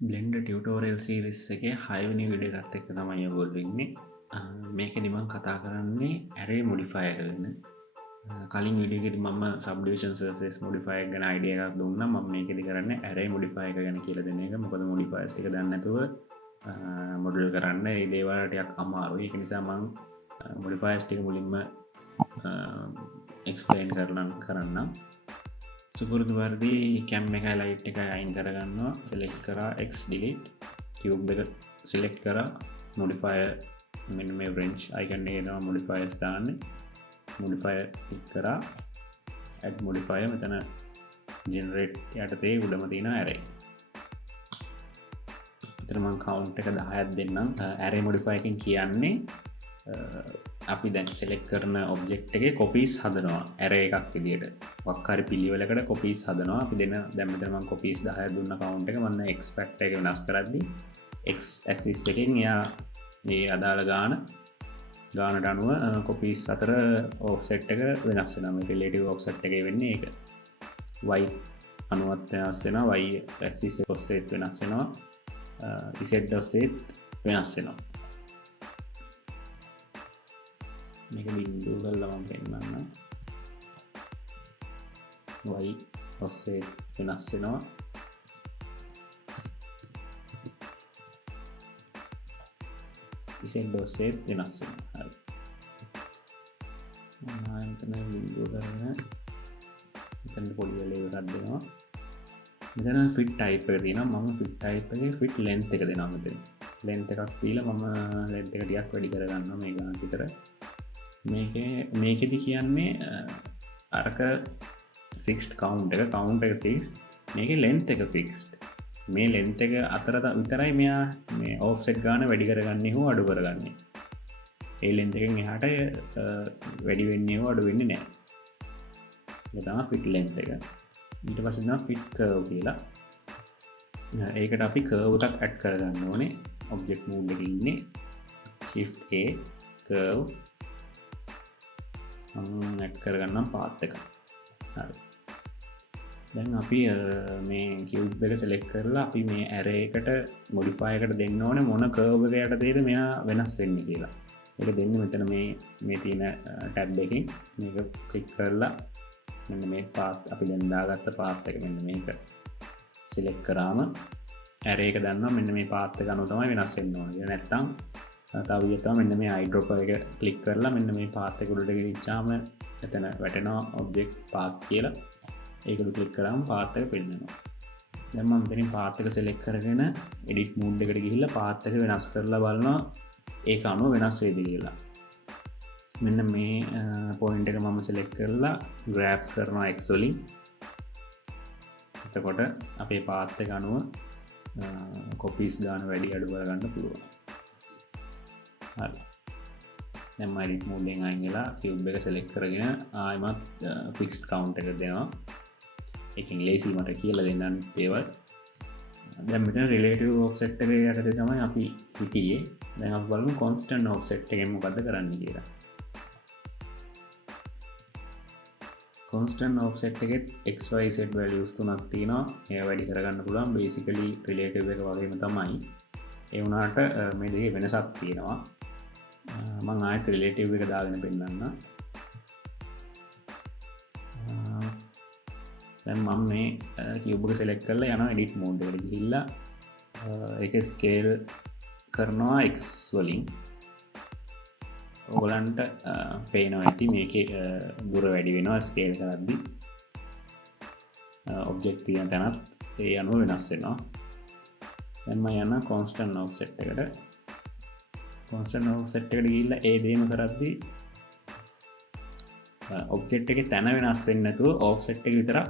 Blender tutorial series එකේ 6 වෙනි video එකත් එක්ක තමයි ඔයගොල්ලෝ ඉන්නේ. මේකෙදි මම කතා කරන්නේ array modifier ගැන. කලින් වීඩියෝ එකේදී මම subdivision surface modifier ගැන idea එකක් දුන්නා. මම මේකෙදි කරන්නේ array modifier ගැන කියලා දෙන එක. මොකද modifiers ටික දන්නේ නැතුව model කරන්න ඒ දේවල් ටිකක් අමාරුයි. ඒක නිසා මම modifiers ටික මුලින්ම explain කරන්නම්. සුපුරුදු වර්දි කැම් එක ලයිට් එක අයින් කරගන්නවා select කරා x delete cube එක select කරා modifier මෙන්න මේ wrench icon එකේ දාන modifiers දාන්න modifier click කරා add modifier මෙතන generate යටතේ උඩම තියෙන array. මෙතන මම count එක 10ක් දෙන්නම්. array modifier එකෙන් කියන්නේ අපි දැන් select කරන object එකේ copies හදනවා array එකක් විදියට. වක්කාරි පිළිවෙලකට copies හදනවා. අපි දැන් මෙතන මම copies 10ක් දුන්න count එක මම x factor එක වෙනස් කරද්දි x axis එකෙන් එයා මේ අදාළ ගානට අනුව copies අතර offset එක වෙනස් වෙනවා. මේ relative offset එකේ වෙන්නේ ඒක. y අනුවත් වෙනස් වෙනවා. y axis එක ඔස්සේ වෙනස් වෙනවා. z ඔස්සේ වෙනස් වෙනවා. මේක බිඳුව කරලා මම පෙන්නන්නම්. y ඔස්සේ වෙනස් වෙනවා. z ඔස්සේ වෙනස් වෙනවා. හරි. මම මෙතන බිඳුව කරගෙන මෙතන පොඩි වෙලේ එකක් දෙනවා. මෙතන fit type එක තියෙනවා. මම fit type එකේ fit length එක දෙනවා මෙතන. length එකක් දීලා මම length එක ටිකක් වැඩි කරගන්නවා මේ ගානට විතර. මේකෙදි කියන්නේ අරක fixed count එක fixed මේකේ length එක fixed මේ length එක අතර විතරයි මෙයා මේ offset ගාන වැඩි කරගන්නේ හෝ අඩු කරගන්නේ. ඒ length එකෙන් එහාට වැඩි වෙන්නේ හෝ අඩු වෙන්නේ නැහැ. ඒක තමයි fit length එක. ඊට පස්සේ තමයි fit curve කියලා. ඒකට අපි curve එකක් add කරගන්න ඕනේ. object mode එකේ ඉන්නේ shift a curve ඇඩ් කරගන්නම් පාත් එක. හරි. දැන් අපි මේ cube එක select කරලා අපි මේ array එකට modify එකට දෙන්න ඕනේ මොන curve එක යටතේද මෙයා වෙනස් වෙන්නේ කියලා. ඒක දෙන්නේ මෙතන මේ තියෙන tab එකෙන් මේක click කරලා මෙන්න මේ path අපි දැන් දාගත්ත path එක මෙන්න මේක select කරාම array එක දන්නවා මෙන්න මේ path එක අනුව තමයි වෙනස් වෙන්න ඕනේ. ඒක නැත්තම් තව විදිහට මෙන්න මේ eyedropper එක ක්ලික් කරලා මෙන්න මේ path එක උඩට ගෙනිච්චාම එතන වැටෙනවා object path කියලා. ඒකට ක්ලික් කරාම path එක පෙන්නනවා. දැන් මම මෙතනින් path එක select කරගෙන edit mode එකට ගිහිල්ලා path එක වෙනස් කරලා බලනවා ඒක අනුව වෙනස් වෙයිද කියලා. මෙන්න මේ point එක මම select කරලා grab කරනවා x වලින්. එතකොට අපේ path එක අනුව copies ගන්න වැඩි අඩු කරගන්න පුළුවන්. හරි. දැන් මම edit mode එකෙන් අයින් වෙලා cube එක select කරගෙන ආයෙමත් fixed count එක දෙනවා. ඒකෙන් lazy මට කියලා දෙන්න දේවල්. දැන් මෙතන relative offset එක යටතේ තමයි අපි හිටියේ. දැන් අපි බලමු constant offset එකෙන් මොකද්ද කරන්න කියලා. constant offset එකේ x y z values තුනක් තියෙනවා. ඒවා වැඩි කරගන්න පුළුවන්. basically relative එක වගේම තමයි. ඒ වුණාට මේ දෙකේ වෙනසක් තියෙනවා. මම ආයෙත් relative එක දාගෙන පෙන්නන්න. දැන් මම මේ cube එක select කරලා යනවා edit mode එකට ගිහිල්ලා ඒක scale කරනවා x වලින්. ඔයගලන්ට පේනවා ඇති මේකේ දුර වැඩි වෙනවා scale කරද්දී. object තියෙන තැනත් ඒ අනුව වෙනස් වෙනවා. දැන් මම යනවා constant offset එකට. constant offset එකට ගිහිල්ලා ඒ දේම කරද්දී object එකේ තැන වෙනස් වෙන්නේ නැතුව offset එක විතරක්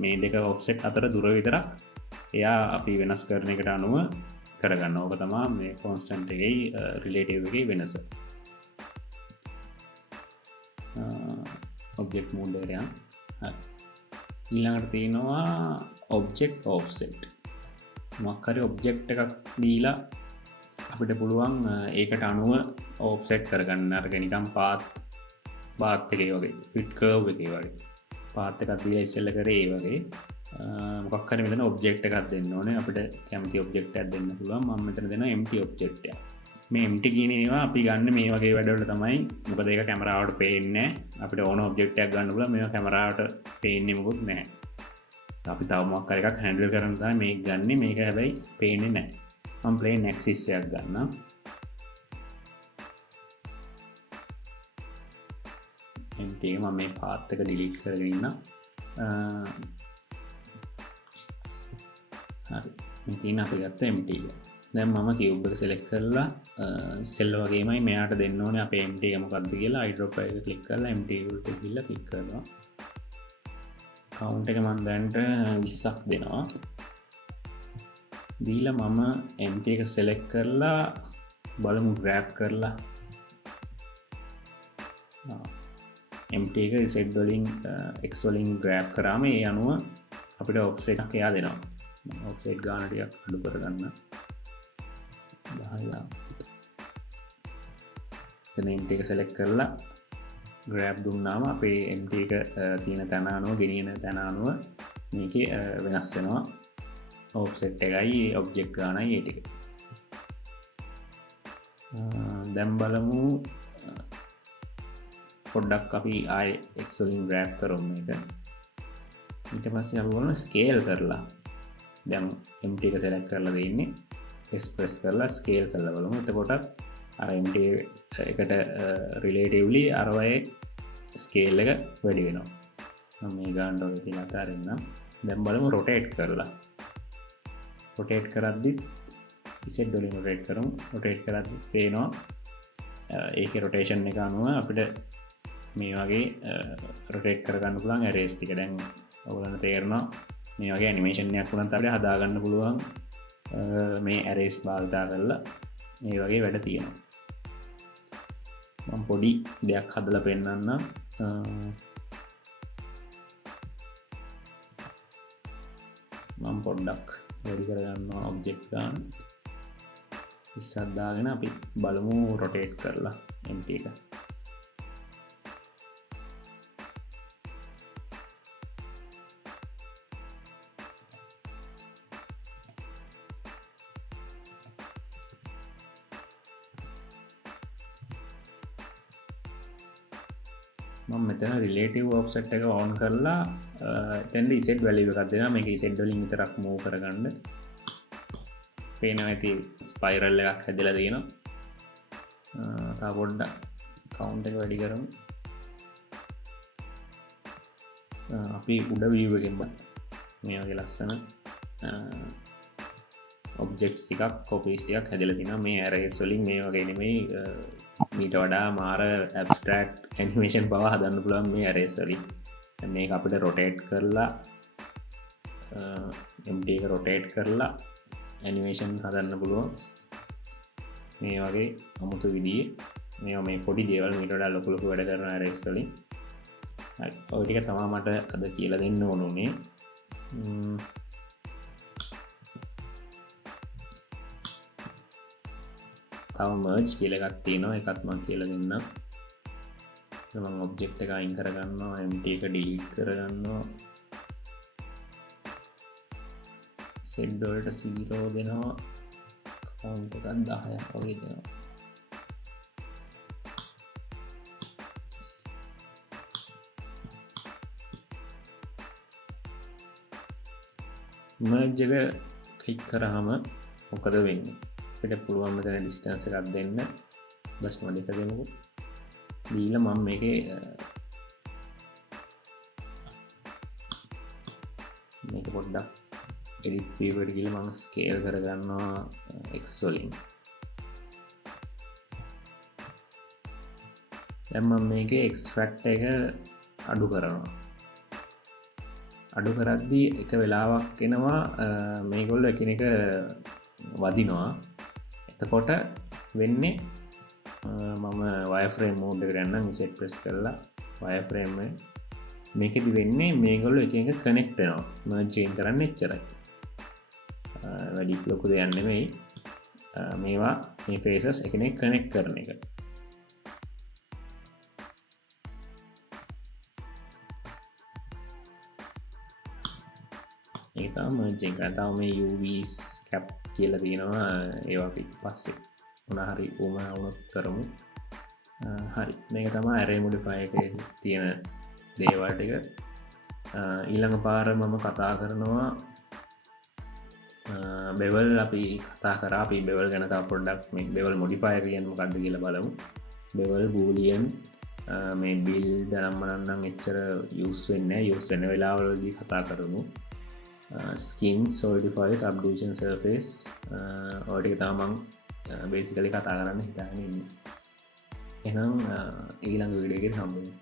මේ දෙක offset අතර දුර විතරක් එයා අපි වෙනස් කරන එකට අනුව කරගන්න. ඕක තමයි මේ constant එකේ relative එකේ වෙනස. object mode එකට යන්න. හරි. ඊළඟට තියෙනවා object offset. මොකක් හරි object එකක් දීලා අපිට පුළුවන් ඒකට අනුව offset කරගන්න. අර නිකන් path එකේ වගේ fit curve එකේ වගේ path එකක් දීලා ඉස්සෙල්ලා කරේ ඒ වගේ මොකක් හරි මෙතන ඔබ්ජෙක්ට් එකක් දෙන්න ඕනේ අපිට කැමති ඔබ්ජෙක්ට් එකක් දෙන්න පුළුවන් මම මෙතන දෙනවා empty ඔබ්ජෙක්ට් එක මේ empty කියන ඒවා අපි ගන්න මේ වගේ වැඩවලට තමයි මොකද ඒක කැමරාවට පේන්නේ අපිට ඕන ඔබ්ජෙක්ට් එකක් ගන්න පුළුවන් මේවා කැමරාවට පේන්නේ මොකුත් නැහැ අපි තව මොකක් හරි එකක් හැන්ඩල් කරන්න තමයි මේක ගන්නෙ මේක හැබැයි පේන්නේ නැහැ මම plain axis එකක් ගන්නම් empty එක මම මේ path එක delete කරගෙන ඉන්නම් හරි මේ තියෙන අපි ගත්ත empty එක දැන් මම cube එක select කරලා cell වගේමයි මෙයාට දෙන්න ඕනේ අපේ empty එක මොකක්ද කියලා eyedropper එක click කරලා empty එකට ගිහලා click කරනවා count එක මම දැන්ට 20ක් දෙනවා දීලා මම empty එක select කරලා බලමු drag කරලා empty එක z වලින් x වලින් drag කරාම ඒ අනුව අපිට offset එකක් එයා දෙනවා offset ගාන ටිකක් අඩු කරගන්න 10 එතන empty එක select කරලා grab දුන්නාම අපේ empty එක තියෙන තැන අනුව ගෙනියන තැන අනුව මේකේ වෙනස් වෙනවා offset එකයි object ගානයි ඒ ටික දැන් බලමු පොඩ්ඩක් අපි ආයේ x වලින් grab කරමු මේක ඊට පස්සේ අපි බලමු scale කරලා දැන් empty එක select කරලා දෙන්නේ s press කරලා scale කරලා බලමු එතකොට අර empty එකට relatively අර වගේ scale එක වැඩි වෙනවා මම මේ ගන්න ඕනේ කියලා අතාරින්නම් දැන් බලමු rotate කරලා rotate කරද්දි z වලින් rotate කරමු rotate කරද්දි පේනවා ඒකේ rotation එක අනුව අපිට මේ වගේ rotate කරගන්න පුළුවන් arrays ටික දැන් ඔයගොල්ලන්ට තේරෙනවා මේ වගේ animation එකක් වුණත් අපිට හදාගන්න පුළුවන් මේ arrays භාවිතා කරලා මේ වගේ වැඩ තියෙනවා මම පොඩි දෙයක් හදලා පෙන්නන්නම් මම පොඩ්ඩක් වැඩි කරගන්නවා object ගන්න ඉස්සත් දාගෙන අපි බලමු rotate කරලා empty එක මම මෙතන relative offset එක on කරලා එතෙන්ද z value එකක් දෙනවා මේක z වලින් විතරක් move කරගන්න පේනවා ඇති spiral එකක් හැදලා තියෙනවා තා පොඩ්ඩක් count එක වැඩි කරමු අපි උඩ view එකෙන් බලමු මේ වගේ ලස්සන objects ටිකක් copies ටිකක් හැදලා තිනවා මේ arrays වලින් මේ වගේ නෙමෙයි ඊට වඩා මාර abstract animation බව හදන්න පුළුවන් මේ arrays වලින් මේක අපිට rotate කරලා empty එක rotate කරලා animation හදන්න පුළුවන් මේ වගේ අමුතු විදිහේ මේවා මේ පොඩි දේවල් ඊට වඩා ලොකු ලොකු වැඩ කරන arrays වලින් හරි ඔය ටික තමයි මට අද කියලා දෙන්න ඕනේ තව merge කියලා එකක් තියෙනවා ඒකත් මම කියලා දෙන්නම් මම object එක අයින් කරගන්නවා empty එක delete කරගන්නවා set වලට 0 දෙනවා count එකක් 10ක් වගේ දෙනවා merge එක click කරාම මොකද වෙන්නේ අපිට පුළුවන් මෙතන distance එකක් දෙන්න දශම දෙක දෙමුකෝ දීලා මම මේකේ මේක පොඩ්ඩක් edit view එකට ගිහලා මම scale කරගන්නවා x වලින් දැන් මම මේකේ extract එක අඩු කරනවා අඩු කරද්දී එක වෙලාවක් එනවා මේගොල්ලෝ එකිනෙක වදිනවා එතකොට වෙන්නේ මම wireframe mode එකට යන්නම් set press කරලා wireframe මේකෙදි වෙන්නේ මේගොල්ලෝ එක එක connect වෙනවා merge chain කරන්න එච්චරයි වැඩි ලොකු දෙයක් නෙමෙයි මේවා මේ faces එකිනෙක connect කරන එක එක මර්ජින් කරන්න. තව මේ UVs කැප් කියලා තියෙනවා, ඒවා අපි පස්සේ මොනහරි උමනාවුනොත් කරමු. හරි, මේක තමා ඇරේ මොඩිෆයි එක තියෙන දේවල් ටික. ඊළඟ පාර මම කතා කරනවා බෙවල්. අපි කතා කරා අපි බෙවල් ගැන තා පොඩ්ඩක් මේ බෙවල් මොඩිෆයි කියන්න මොකක්ද කියලා බලමු. බෙවල් බූලියන් මේ බිල් දනම්මනන්නම් එච්චර යස් වෙන්න යස් වෙන වෙලාවලදී කතා කරමු. ස්කින් සෝල්ඩිෆයි සබ්ඩෂන් සර්ෆේස් ඕටික තාමං බේසිකලි කතා කරන්න හිතාගෙන ඉන්න. එනම් ඊළඟ විඩියගෙන් හම්බුවෙන්.